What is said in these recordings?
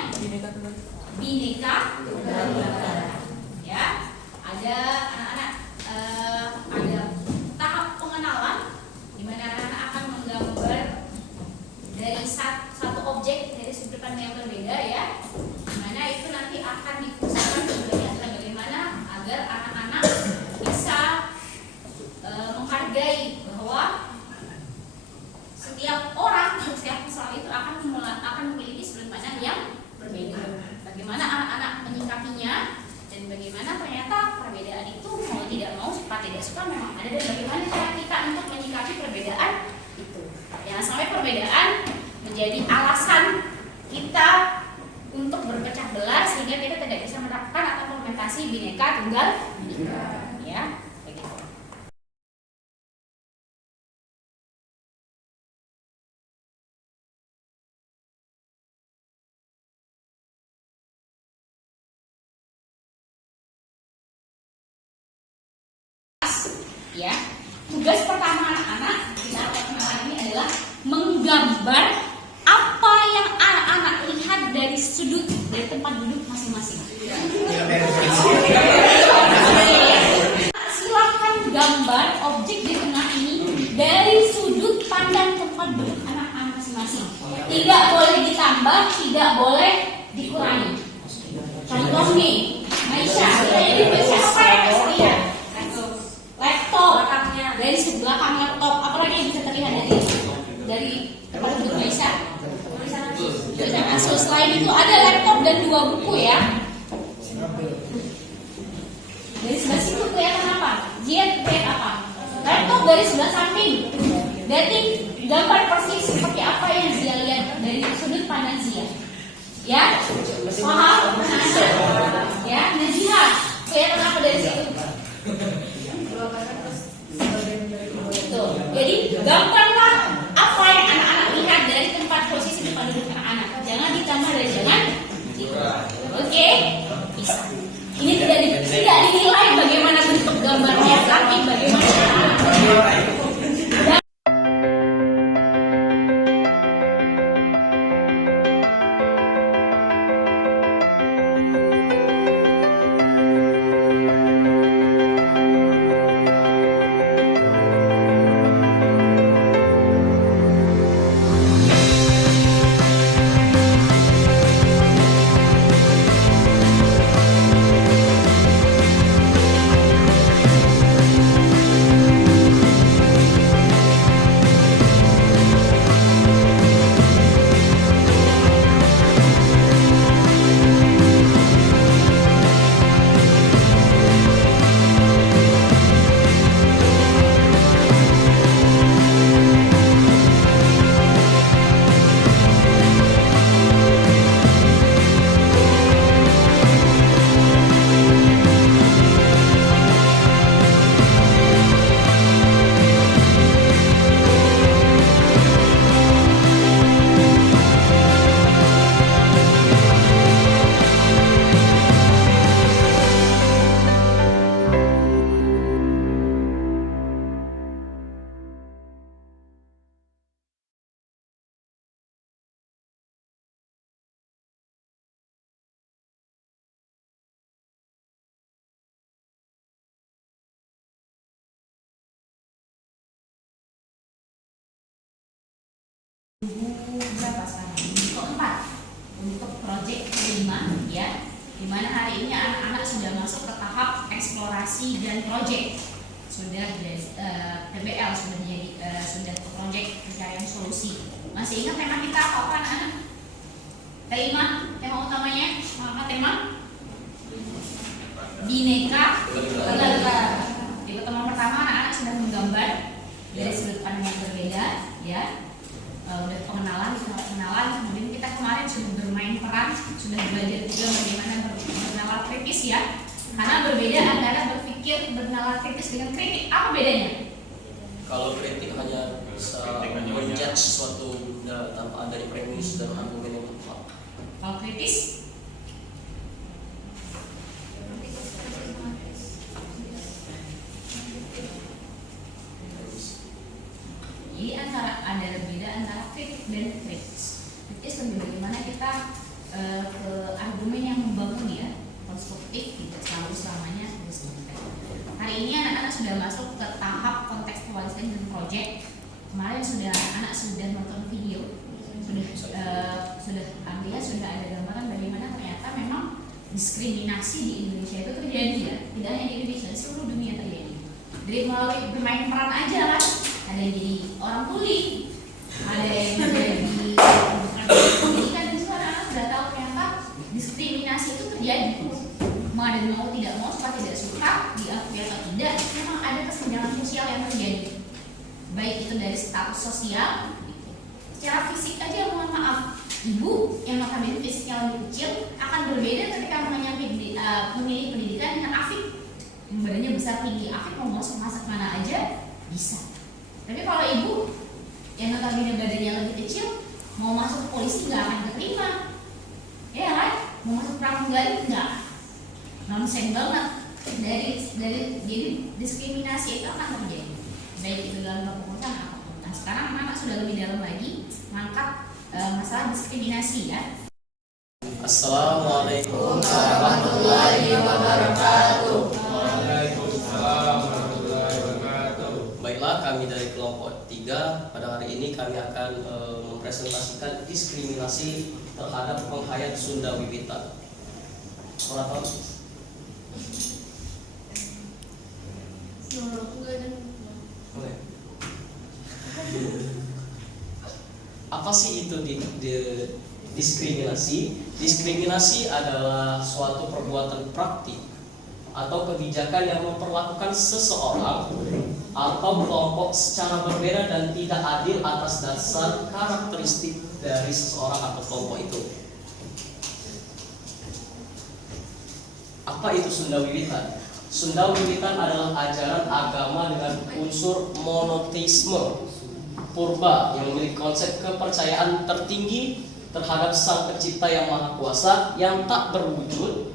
Bineka Tunggal Ika. Ya, ada anak-anak ada tahap pengenalan di mana anak-anak akan menggambar dari satu objek dari sudut pandang yang berbeda ya. Di mana itu nanti akan difungsikan adalah bagaimana agar anak-anak bisa menghargai bahwa setiap orang, setiap pesawat itu akan memiliki sudut pandang yang berbeda. Bagaimana anak-anak menyikapinya dan bagaimana ternyata perbedaan itu mau tidak mau, suka tidak suka memang ada, dan bagaimana cara kita untuk menyikapi perbedaan itu. Jangan sampai perbedaan menjadi alasan kita untuk berpecah belah sehingga kita tidak bisa menerapkan atau implementasi Bhinneka Tunggal Ika. Ya, begitu. Ya, tugas pertama anak-anak di saat perkenalan ini adalah menggambar apa yang anak-anak lihat dari sudut dari tempat duduk masing-masing. Silakan gambar objek di tengah ini dari sudut pandang tempat duduk anak-anak masing-masing. Tidak boleh ditambah, tidak boleh dikurangi. Contoh nih, Maisha, ini siapa yang bisa lihat? Laptop dari belakang laptop, apalagi yang bisa terlihat dari tempat duduk Maisha? Tulisan Asus. Selain itu ada laptop dan 2 buku ya. Dari sebelah situ kelihatan apa? Zia lihat apa? Laptop dari sebelah samping. Berarti gambar persis seperti apa yang Zia lihat dari sudut pandang Zia. Ya, paham? Ya, Naziha kelihatan apa dari situ? Tuh, jadi gambarlah apa yang anak-anak lihat dari tempat posisi tempat duduk anak-anak. Jangan ditambah dan jangan dikurangi. Oke? Bisa. Ini tidak dinilai bagaimana bentuk gambarnya, tapi bagaimana berapa sekarang? Minggu keempat untuk proyek kelima ya, dimana hari ini anak-anak sudah masuk ke tahap eksplorasi dan proyek, sudah PBL sudah jadi sudah proyek pencarian solusi. Masih ingat tema kita apa anak-anak? Tema utamanya apa tema? Bineka Tunggal Ika. Di pertemuan pertama anak-anak sudah menggambar dari sudut pandang yang berbeda ya. Udah pengenalan, kemudian kita kemarin sudah bermain peran, sudah belajar juga bagaimana bernalar kritis ya. Karena berbeda antara berpikir bernalar kritis dengan kritik. Apa bedanya? Kalau kritik hanya bisa menjudge suatu benda tanpa dari premis dan argumen yang tepat. Kalau kritis? Jadi ada beda antara kritik dan kritis. Kritis lebih bagaimana kita ke argumen yang membangun ya, konstruktif, tidak selalu selamanya destruktif. Hari ini anak-anak sudah masuk ke tahap kontekstualisasi dan proyek. Kemarin anak-anak sudah nonton video, sudah ada gambaran bagaimana ternyata memang diskriminasi di Indonesia itu terjadi ya, tidak hanya di Indonesia, di seluruh dunia terjadi. Dari melalui bermain peran aja kan. Ada yang jadi orang tuli, ada yang menjadi pendidikan, dan semua anak sudah tahu ternyata diskriminasi itu terjadi. Mau tidak mau, suka tidak suka, diakui atau tidak, memang ada kesenjangan sosial yang terjadi. Baik itu dari status sosial, secara fisik aja mohon maaf, ibu yang notabene fisiknya lebih kecil akan berbeda ketika memilih pendidikan dengan Afif yang badannya besar tinggi. Afif mau masuk mana aja bisa. Tapi kalau ibu yang notabene badannya lebih kecil mau masuk polisi nggak akan keterima, ya kan? Mau masuk pramugari nggak, nonsen banget. Jadi diskriminasi itu akan terjadi, baik itu dalam kepengurusan apapun. Nah sekarang anak sudah lebih dalam lagi mengangkat masalah diskriminasi ya. Assalamualaikum warahmatullahi wabarakatuh. Baiklah, kami dari kelompok 3 pada hari ini kami akan mempresentasikan diskriminasi terhadap penghayat Sunda Wiwitan. Orang tahu? Apa sih itu diskriminasi? Diskriminasi adalah suatu perbuatan praktik atau kebijakan yang memperlakukan seseorang atau kelompok secara berbeda dan tidak adil atas dasar karakteristik dari seseorang atau kelompok itu. Apa itu Sunda Wiwitan? Sunda Wiwitan adalah ajaran agama dengan unsur monoteisme purba yang memiliki konsep kepercayaan tertinggi terhadap Sang Pencipta yang Maha Kuasa yang tak berwujud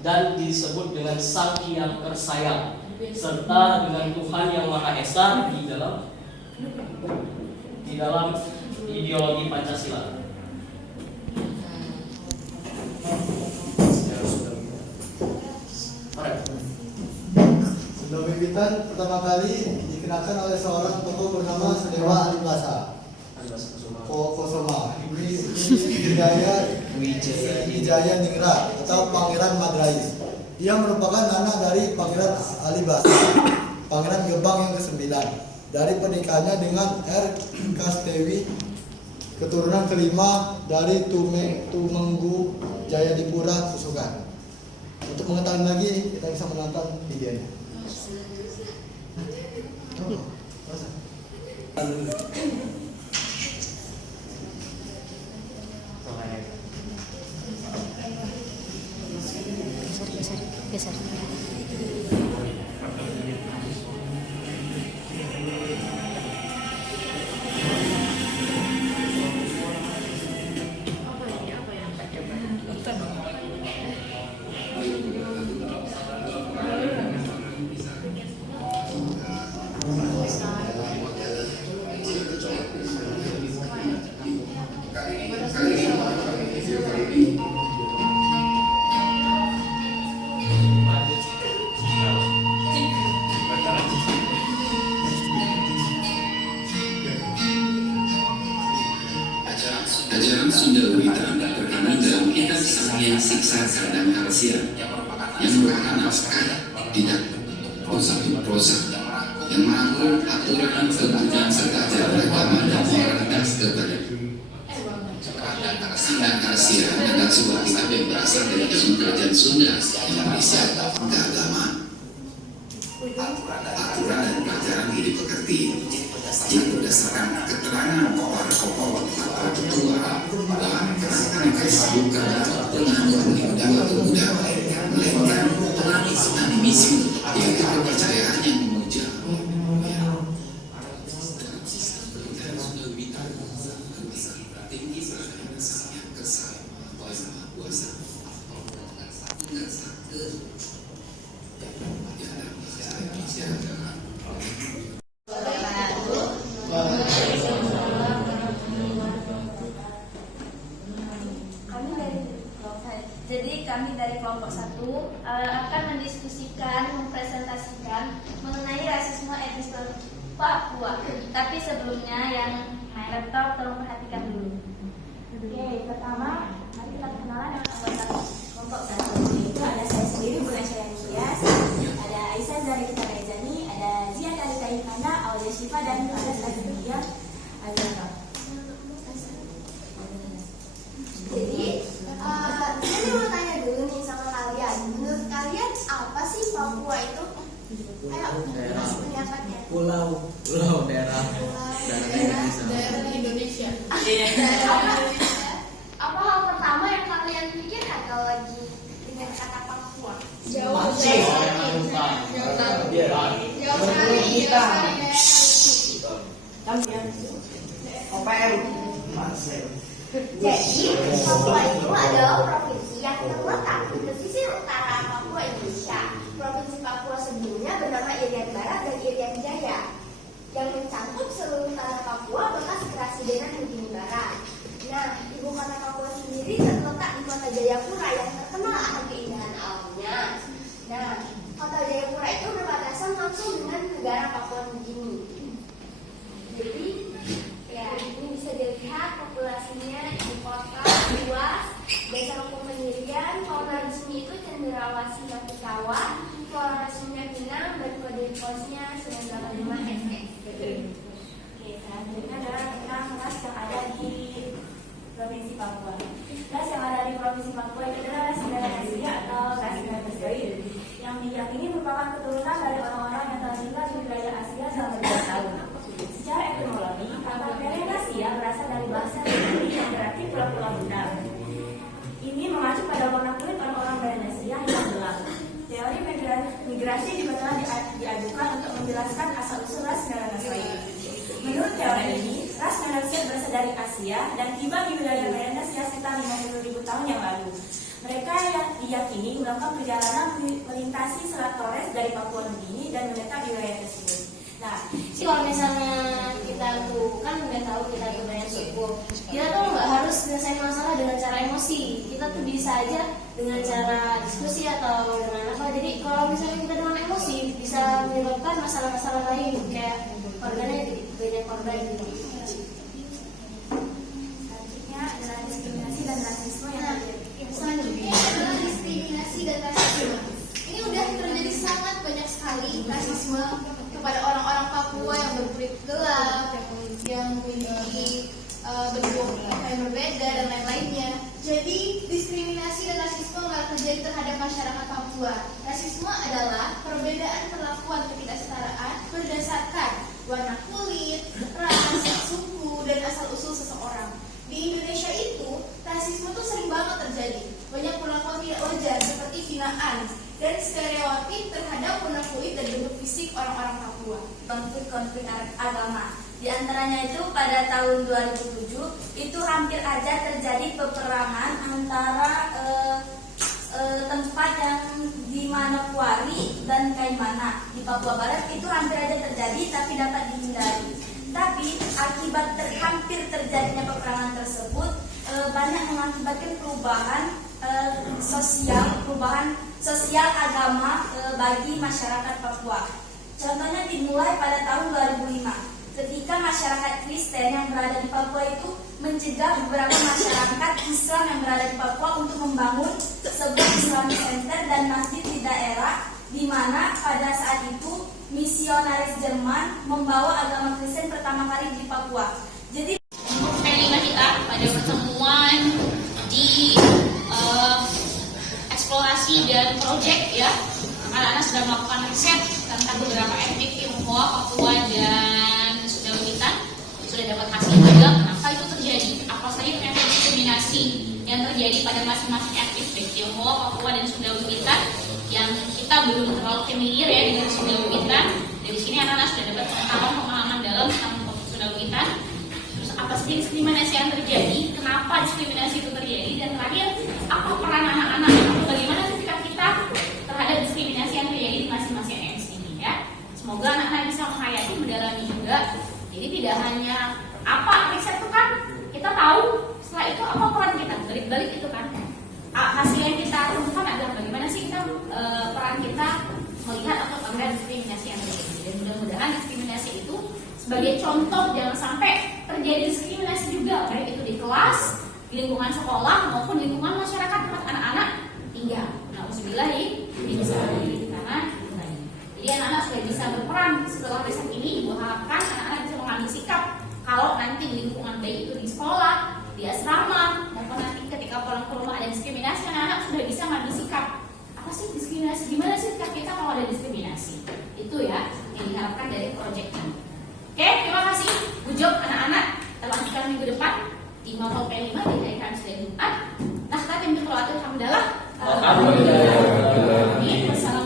dan disebut dengan Sang Hyang Tersayang, serta dengan Tuhan yang Maha Esa di dalam ideologi Pancasila. Sunda Wiwitan pertama kali dikenakan oleh seorang tokoh bernama Sudewa Alibasa Kusuma. Ini Wijaya Ningrat atau Pangeran Madrais. Dia merupakan anak dari Pangeran Alibasa, Pangeran Gebang yang ke-9, dari pernikahannya dengan R. Kastewi, keturunan kelima dari Tumenggu Jayadipura Kusukan. Untuk mengetahui lagi, kita bisa menonton videonya. Geser. Ajaran Sunda Wiwitan terkandung dalam kitab Sanghyang Siksa Kandang Harsia yang merupakan naskah tidak prosa yang merangkum aturan ketujuan serta ajaran agama dan moralitas kepada Kandang Harsia adalah sebuah kitab yang berasal dari ilmu kerajaan Sunda yang berisi keagamaan, aturan dan pelajaran hidup pekerti yang berdasarkan keterangan para tokoh atau ketua dalam kerangka bukan pengaruh budaya atau budaya, melainkan animisme yaitu kepercayaan yang memuja dalam sistem kerajaan Sunda Wiwitan tinggi berada dasarnya kesal kuasa kuasa Kami dari kelompok 1 akan mendiskusikan, mempresentasikan mengenai rasisme etnis Papua. Tapi sebelumnya yang main laptop tolong perhatikan dulu. Oke, pertama mari kita kenalan dengan anggota kelompok 1. Itu ada saya sendiri, Bu Aisyah Nias, ada Aisyah Zarika Rejani, ada Zia Kalita Ikana, Aulia Syifa, dan ada Azizia Azara. Jadi, saya mau tanya dulu nih sama kalian. Menurut kalian apa sih Papua itu? Ayo, kasih pendapatnya. Pulau daerah Daerah Indonesia. Apa hal pertama yang kalian pikirkan kalau lagi dengan kata Papua? Jauh Jadi, Papua itu adalah provinsi yang terletak di pesisir utara Papua, Indonesia. Provinsi Papua sebelumnya bernama Irian Barat dan Irian Jaya, yang mencakup seluruh tanah Papua bekas Kerasidenan Negeri Barat. Nah, ibu kota Papua sendiri terletak di kota Jayapura yang terkenal akan keindahan alamnya. Nah, kota Jayapura itu berbatasan langsung dengan negara Papua Nugini. Jadi, ya, ini bisa dilihat populasinya ibu kota luas, desa hukum pendirian, fauna resmi itu cendrawasih batu kawah, flora resminya Pinang, dan kode posnya 985 SS. Oke, selanjutnya adalah tentang ras yang ada di provinsi Papua. Ras yang ada di provinsi Papua itu adalah ras Indonesia atau ras Indonesia yang diyakini merupakan keturunan dari orang-orang yang telah tinggal di wilayah Asia selama 2 tahun. Secara etimologi, kata Melanesia berasal dari bahasa Yunani yang berarti pulau-pulau bundar. Ini mengacu pada warna kulit orang-orang Melanesia yang gelap. Teori migrasi juga telah diajukan untuk menjelaskan asal-usul ras Melanesia. Menurut teori ini, ras Melanesia berasal dari Asia dan tiba di wilayah Melanesia sekitar 50.000 tahun yang lalu. Mereka yang diyakini melakukan perjalanan melintasi Selat Torres dari Papua Nugini dan menetap di wilayah tersebut. Nah, Kalau misalnya kita tuh kan udah tahu kita tuh banyak suku, kita tuh nggak harus selesai masalah dengan cara emosi. Kita tuh bisa aja dengan cara diskusi atau dengan apa. Jadi kalau misalnya kita dengan emosi bisa menyebabkan masalah-masalah lain kayak korbannya jadi banyak korban gitu. Selanjutnya adalah diskriminasi dan rasisme yang terjadi. Selanjutnya adalah diskriminasi dan rasisme. Ini udah terjadi sangat banyak sekali rasisme kepada orang-orang Papua yang berkulit gelap, yang memiliki bentuk yang berbeda dan lain-lainnya. Jadi diskriminasi dan rasisme nggak terjadi terhadap masyarakat Papua. Rasisme adalah perbedaan perlakuan ketidaksetaraan berdasarkan warna kulit, ras, suku, dan asal-usul seseorang. Di Indonesia itu, rasisme tuh sering banget terjadi. Banyak perlakuan tidak wajar seperti hinaan dan stereotip terhadap warna kulit dan bentuk fisik orang-orang Papua. Konflik-konflik agama. Di antaranya itu pada tahun 2007 itu hampir aja terjadi peperangan antara tempat yang di Manokwari dan Kaimana di Papua Barat. Itu hampir aja terjadi tapi dapat dihindari. Tapi akibat hampir terjadinya peperangan tersebut banyak mengakibatkan perubahan sosial agama bagi masyarakat Papua. Contohnya dimulai pada tahun 2005. ketika masyarakat Kristen yang berada di Papua itu mencegah beberapa masyarakat Islam yang berada di Papua untuk membangun sebuah Islamic Center dan masjid di daerah di mana pada saat itu misionaris Jerman membawa agama Kristen pertama kali di Papua. Jadi Tema kita pada pertemuan di eksplorasi dan proyek ya, anak-anak sudah melakukan riset tentang beberapa etnik Tionghoa, Papua dan Sunda Wiwitan, sudah dapat hasil juga kenapa itu terjadi, apa saja ternyata diskriminasi yang terjadi pada masing-masing etnik baik Tionghoa, Papua dan Sunda Wiwitan yang kita belum terlalu familiar ya dengan Sunda Wiwitan. Dari sini anak-anak sudah dapat pemahaman dalam tentang Sunda Wiwitan. Apa sih diskriminasi yang terjadi, kenapa diskriminasi itu terjadi, dan terakhir apa peran anak-anak, bagaimana sikap kita terhadap diskriminasi yang terjadi di masing-masing etnis ini ya. Semoga anak-anak bisa menghayati, mendalami juga. Jadi tidak hanya apa riset itu kan kita tahu, setelah itu apa peran kita, balik-balik itu kan hasil yang kita temukan adalah bagaimana sih kita peran kita melihat atau melihat diskriminasi yang terjadi. Dan mudah-mudahan diskriminasi itu sebagai contoh jangan sampai terjadi diskriminasi juga, baik itu di kelas, di lingkungan sekolah maupun di lingkungan masyarakat tempat anak-anak tinggal. Nauzubillah karena jadi anak-anak sudah bisa berperan setelah riset ini. Ibu harapkan anak-anak bisa mengambil sikap kalau nanti di lingkungan baik itu di sekolah, di asrama maupun nanti ketika pulang ke rumah ada diskriminasi, anak-anak sudah bisa mengambil sikap. Apa sih diskriminasi? Gimana sih sikap kita kalau ada diskriminasi? Itu ya yang diharapkan dari proyek ini. Oke, terima kasih Bu Job, anak-anak. Kita lanjutkan minggu depan di Mapel P5 di hari Kamis dan Jumat. Nah, kita tim berkolaborasi alhamdulillah. Wassalamualaikum.